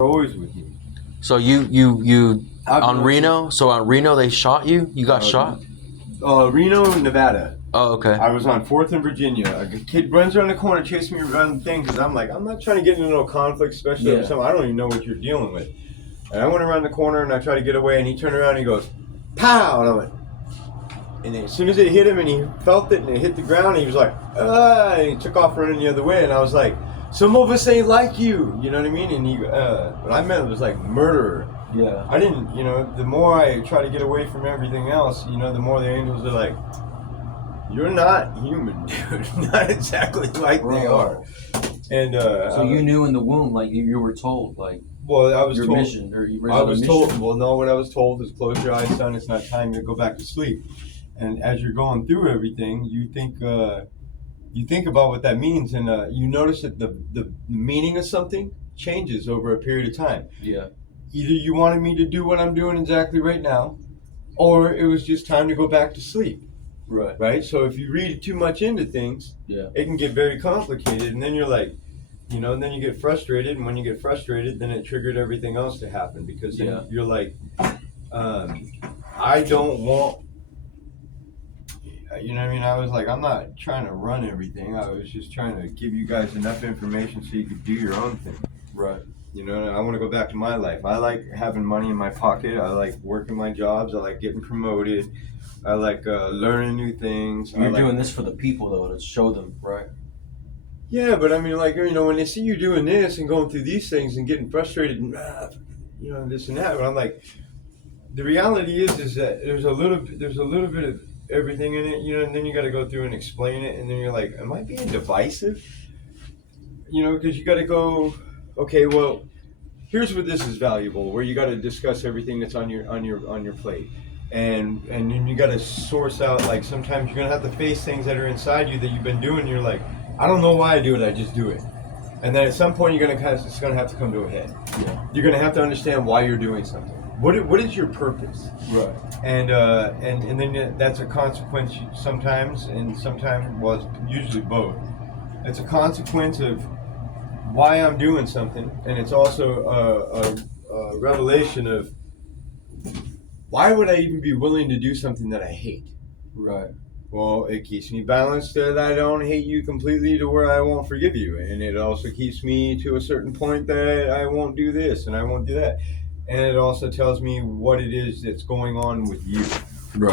always with me. So you I've on known- Reno? So on Reno they shot you? You got shot? Reno, Nevada. Oh, okay. I was on 4th in Virginia. A kid runs around the corner, chasing me around the thing because I'm like, I'm not trying to get into no conflict, especially with something I don't even know what you're dealing with. And I went around the corner and I tried to get away, and he turned around and he goes, "Pow!" And I went, and as soon as it hit him and he felt it and it hit the ground, he was like, "Ah!" And he took off running the other way, and I was like, "Some of us ain't like you," you know what I mean? And he, what I meant was like murderer. Yeah. I didn't, the more I try to get away from everything else, the more the angels are like, "You're not human, dude." Not exactly like they are. And So you knew in the womb, like you were told, like well, I was your told. mission, or you were I on a was mission. told. Well, no, what I was told is, close your eyes, son. It's not time to go back to sleep. And as you're going through everything, you think about what that means, and you notice that the meaning of something changes over a period of time. Yeah. Either you wanted me to do what I'm doing exactly right now, or it was just time to go back to sleep. Right. Right? So if you read too much into things, it can get very complicated, and then you're like, and then you get frustrated, and when you get frustrated, then it triggered everything else to happen, because then you're like, I don't want, you know what I mean? I was like, I'm not trying to run everything. I was just trying to give you guys enough information so you could do your own thing. Right. I want to go back to my life. I like having money in my pocket. I like working my jobs. I like getting promoted. I like learning new things. You're doing this for the people, though, to show them, right? Yeah, but I mean, like, when they see you doing this and going through these things and getting frustrated and, this and that, but I'm like, the reality is that there's a little bit of everything in it, and then you got to go through and explain it, and then you're like, am I being divisive? Because you got to go, okay, well, here's where this is valuable, where you got to discuss everything that's on your plate. And then you got to source out, like, sometimes you're going to have to face things that are inside you that you've been doing. You're like, I don't know why I do it, I just do it. And then at some point it's going to have to come to a head. Yeah. You're going to have to understand why you're doing something. What is your purpose? Right. And then that's a consequence sometimes, and sometimes, well, it's usually both. It's a consequence of why I'm doing something, and it's also a revelation of why would I even be willing to do something that I hate? Right. Well, it keeps me balanced that I don't hate you completely to where I won't forgive you, and it also keeps me to a certain point that I won't do this and I won't do that, and it also tells me what it is that's going on with you. Right.